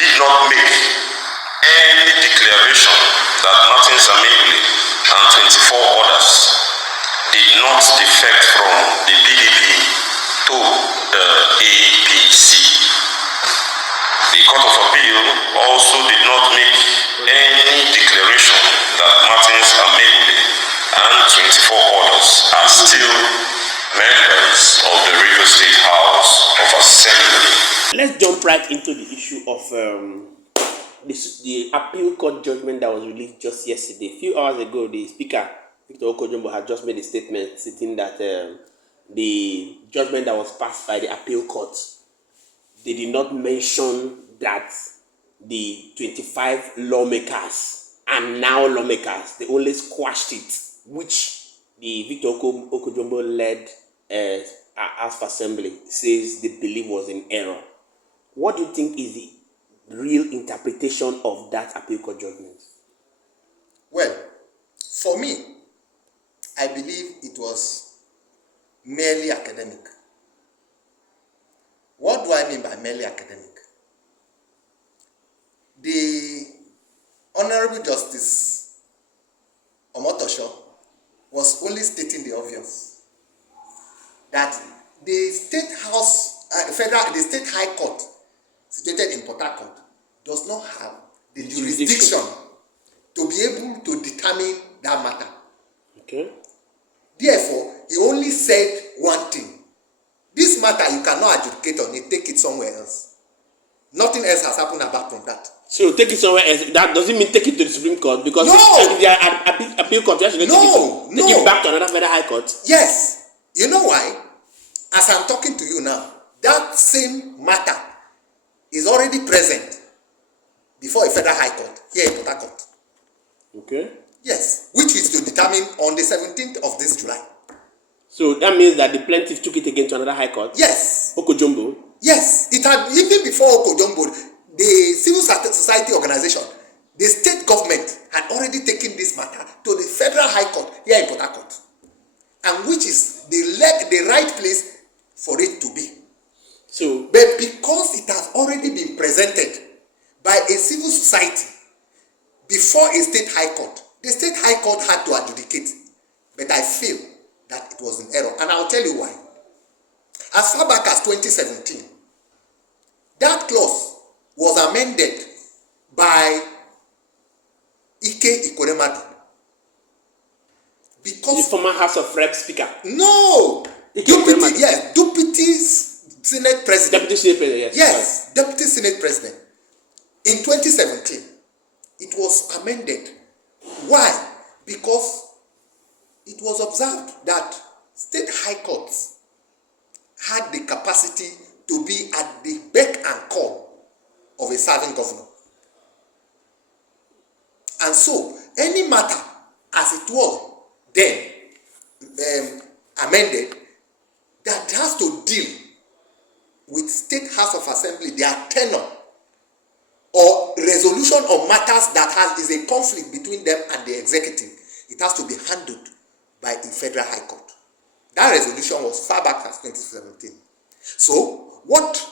did not make any declaration that Martins Amegule and 24 others did not defect from the PDP to the APC. The Court of Appeal also did not make any declaration that Martins Amegule and 24 others are still members of the Rivers State House of Assembly. Let's jump right into the issue of the Appeal Court judgment that was released just yesterday. A few hours ago, the Speaker, Victor Okojumbo, had just made a statement stating that the judgment that was passed by the Appeal Court, they did not mention that the 25 lawmakers and now lawmakers, they only squashed it, which the Victor Okojumbo-led House of Assembly says they believe was in error. What do you think is the real interpretation of that Appeal Court judgment? Well, for me, I believe it was merely academic. What do I mean by merely academic? The Honorable Justice Omotosho was only stating the obvious, that the State House, the State High Court situated in Port Harcourt does not have the jurisdiction to be able to determine that matter. Okay. Therefore, he only said one thing. This matter, you cannot adjudicate on it, take it somewhere else. Nothing else has happened apart from that. So take it somewhere else. That doesn't mean take it to the Supreme Court, because no! if they are Appeal Court, you should take it back to another Federal High Court. Yes. You know why? As I'm talking to you now, that same matter is already present before a Federal High Court here in Port Harcourt. Okay. Yes, which is to determine on the 17th of this July. So that means that the plaintiff took it again to another High Court? Yes. Okojumbo? Yes. It had, even before Okojumbo, the civil society organization, the state government had already taken this matter to the Federal High Court here in Port Harcourt, and which is the right place for it to be. So, but because it has already been presented by a civil society before a state high court, the state high court had to adjudicate. But I feel that it was in error, and I'll tell you why. As far back as 2017, that clause was amended by Ike Ikoremadu. Because the former House of Reps Speaker? No! Deputy Senate President. Deputy Senate President, yes. Yes, Deputy Senate President. In 2017, it was amended. Why? Because it was observed that state high courts had the capacity to be at the beck and call of a serving governor. And so, any matter as it was then amended that has to deal with State House of Assembly, their tenure, or resolution of matters that is a conflict between them and the executive, it has to be handled by the Federal High Court. That resolution was far back as 2017. So, what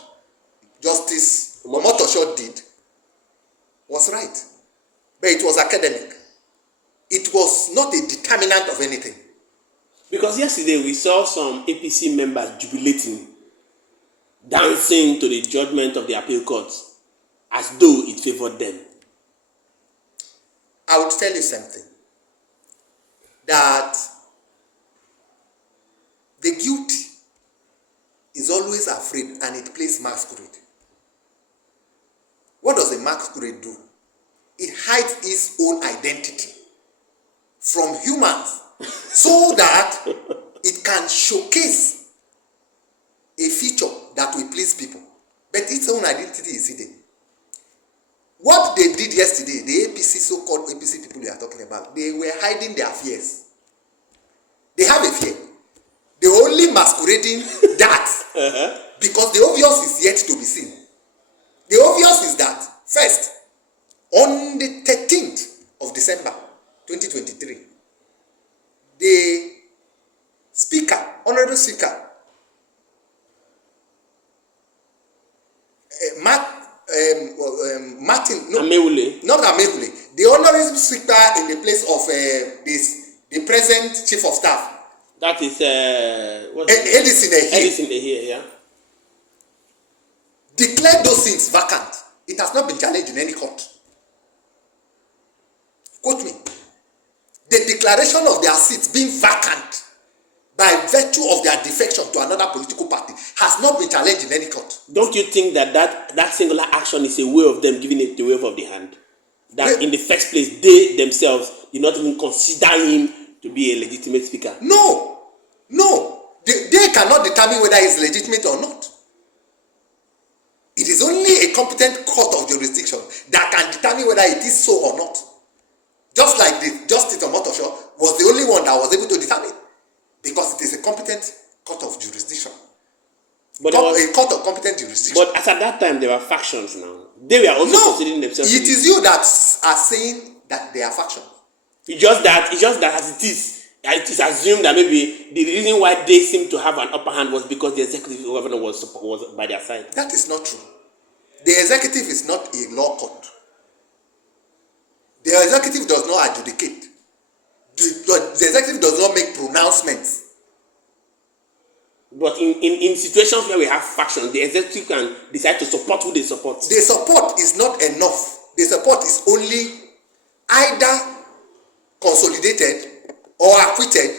Justice Omotosho did was right, but it was academic. It was not a determinant of anything. Because yesterday we saw some APC members jubilating, dancing to the judgment of the Appeal Court as though it favored them. I would tell you something, that the guilty is always afraid and it plays masquerade. What does a masquerade do? It hides its own identity from humans so that it can showcase a feature that will please people. But its own identity is hidden. What they did yesterday, the APC, so-called APC people they are talking about, they were hiding their fears. They have a fear. They're only masquerading that because the obvious is yet to be seen. The obvious is that, first, on the 13th of December 2023, the Speaker, Honorable Speaker, Martin, no, Amewule. not Amewule, the honorary speaker in the place of the present chief of staff. That is Edison here, yeah. Declared those things vacant. It has not been challenged in any court. Quote me. The declaration of their seats being vacant by virtue of their defection to another political party has not been challenged in any court. Don't you think that singular action is a way of them giving it the wave of the hand? That in the first place, they themselves did not even consider him to be a legitimate speaker? No. They cannot determine whether he's legitimate or not. It is only a competent court of jurisdiction that can determine whether it is so or not. Just like the Justice Omotosho was the only one that was able to determine, because it is a competent court of jurisdiction. But a court of competent jurisdiction. But as at that time, there were factions now. They were also considering themselves. It is you that are saying that they are factions. It's just that as it is assumed that maybe the reason why they seem to have an upper hand was because the executive governor was by their side. That is not true. The executive is not a law court. The executive does not adjudicate. The executive does not make pronouncements. But in situations where we have factions, the executive can decide to support who they support. The support is not enough. The support is only either consolidated or acquitted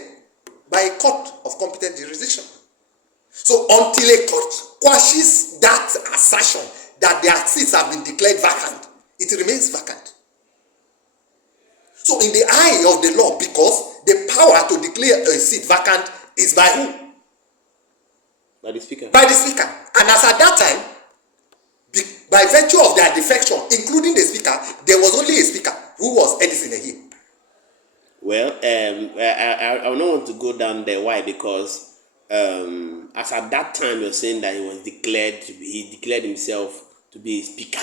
by a court of competent jurisdiction. So until a court quashes that assertion that their seats have been declared vacant, it remains vacant. So in the eye of the law, because the power to declare a seat vacant is by whom? By the speaker. By the speaker. And as at that time, by virtue of their defection, including the speaker, there was only a speaker who was Edison Ehie. Well, I don't want to go down there. Why? Because as at that time, you're saying that he declared himself to be a speaker.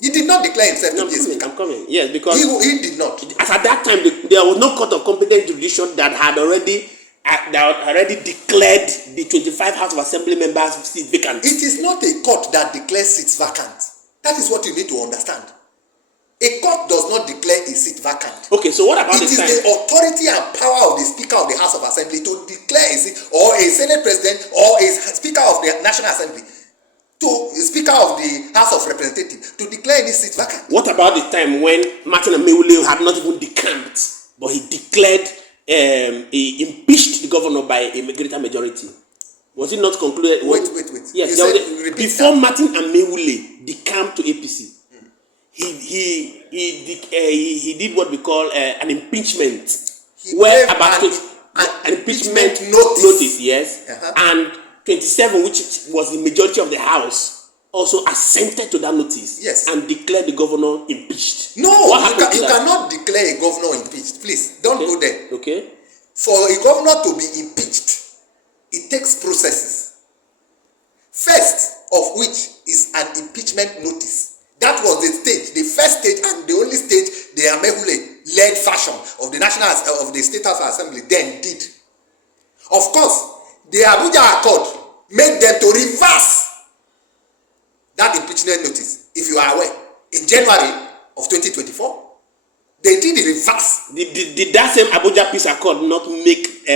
He did not declare himself to be a speaker. I'm coming. Yes, because he did not. As at that time, there was no court of competent jurisdiction that had already declared the 25 House of Assembly members seats vacant. It is not a court that declares seats vacant. That is what you need to understand. A court does not declare a seat vacant. Okay, so what about it? It is the authority and power of the Speaker of the House of Assembly to declare a seat, or a Senate President, or a Speaker of the National Assembly, to a Speaker of the House of Representatives, to declare any seat vacant. What about the time when Martin Amewule had not even decamped, but he declared, he impeached the governor by a greater majority? Was it not concluded? Wait. Yes, before Martin Amewule decamped to APC. He did what we call an impeachment, where about an impeachment notice, yes, and 27, which was the majority of the House, also assented to that notice, yes, and declared the governor impeached. No, you cannot declare a governor impeached. Please don't go there. Okay. For a governor to be impeached, it takes processes. First of which is an impeachment notice. That was the stage, the first stage and the only stage the Amewule-led fashion of the State House Assembly then did. Of course, the Abuja Accord made them to reverse that impeachment notice, if you are aware, in January of 2024. They did the reverse. Did that same Abuja Peace Accord not make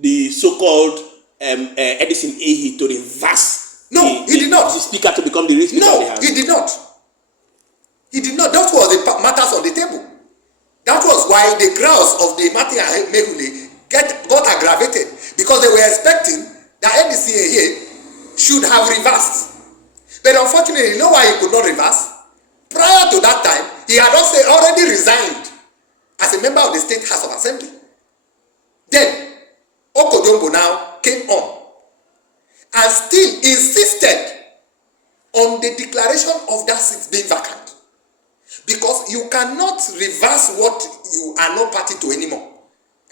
the so-called Edison Ehie to reverse? No, he did not. The speaker to become the real speaker of the House? No, he did not. He did not. That was the matters on the table. That was why the grounds of the Martin Amewule got aggravated, because they were expecting that Edison Ehie should have reversed. But unfortunately, you know why he could not reverse? Prior to that time, he had also already resigned as a member of the State House of Assembly. Then, Okodumbo now came on and still insisted on the declaration of that seat being vacant. Because you cannot reverse what you are not party to anymore.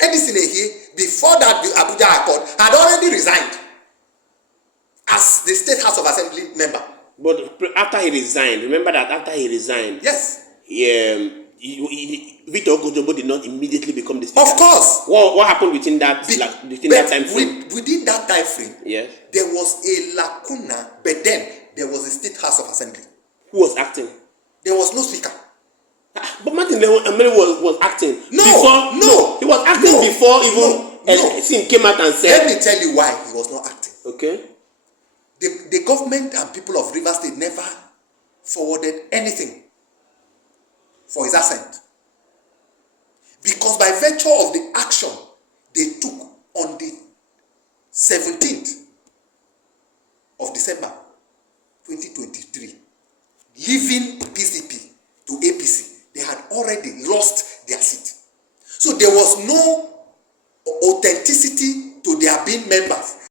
Edison Ehie, before that Abuja Accord, had already resigned as the State House of Assembly member. But after he resigned, remember that after he resigned, yes, Victor Okojobo did not immediately become the speaker. Of course. What happened within that time frame? Within that time frame, yes, there was a lacuna, but then there was a State House of Assembly. Who was acting? There was no speaker. But Martin Emele was acting. No, before, no. He was acting before no. Thing came out and said. Let me tell you why he was not acting. Okay. The government and people of Rivers State never forwarded anything for his assent. Because by virtue of the action they took on the 17th of December 2023, leaving PCP to APC, they had already lost their seat. So there was no authenticity to their being members.